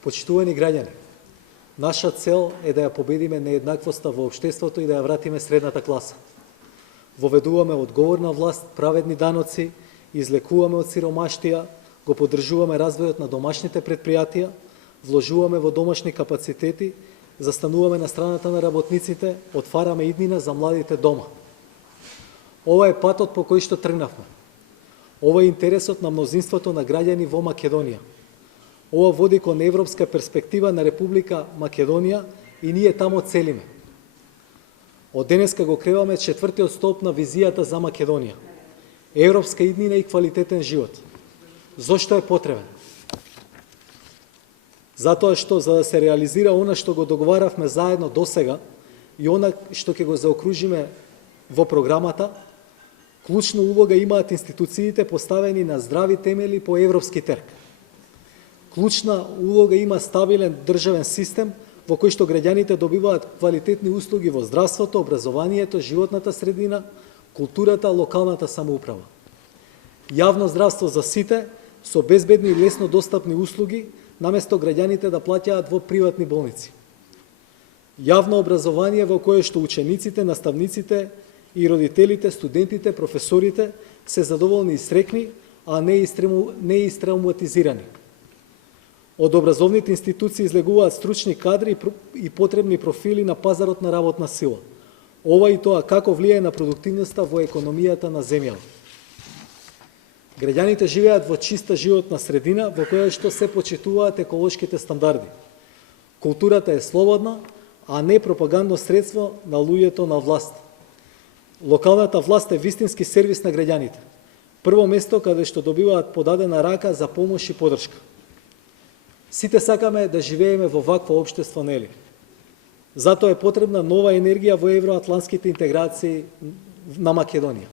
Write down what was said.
Почитувани граѓани, наша цел е да ја победиме нееднаквоста во општеството и да ја вратиме средната класа. Воведуваме одговорна власт, праведни даноци, излекуваме од сиромаштија, го поддржуваме развојот на домашните предпријатија, вложуваме во домашни капацитети, застануваме на страната на работниците, отвараме иднина за младите дома. Ова е патот по кој што тргнавме. Ова е интересот на мнозинството на граѓани во Македонија. Ова води кон европска перспектива на Република Македонија и ние тамо целиме. Од денеска го креваме четвртиот столб на визијата за Македонија. Европска иднина и квалитетен живот. Зошто е потребен? Затоа што за да се реализира она што го договаравме заедно досега и она што ќе го заокружиме во програмата, клучна улога имаат институциите поставени на здрави темели по европски терк. Клучна улога има стабилен државен систем во кој што граѓаните добиваат квалитетни услуги во здравството, образованието, животната средина, културата, локалната самоуправа. Јавно здравство за сите со безбедни и лесно достапни услуги, наместо граѓаните да плаќаат во приватни болници. Јавно образование во кое што учениците, наставниците и родителите, студентите, професорите се задоволни и срекни, а не истравматизирани. Од образовните институции излегуваат стручни кадри и потребни профили на пазарот на работна сила. Ова и тоа како влијае на продуктивноста во економијата на земјава. Граѓаните живеат во чиста животна средина во која што се почитуваат еколошките стандарди. Културата е слободна, а не пропагандно средство на луѓето на власт. Локалната власт е вистински сервис на граѓаните. Прво место каде што добиваат подадена рака за помош и поддршка. Сите сакаме да живееме во вакво општество, нели? Затоа е потребна нова енергија во евроатлантските интеграции на Македонија.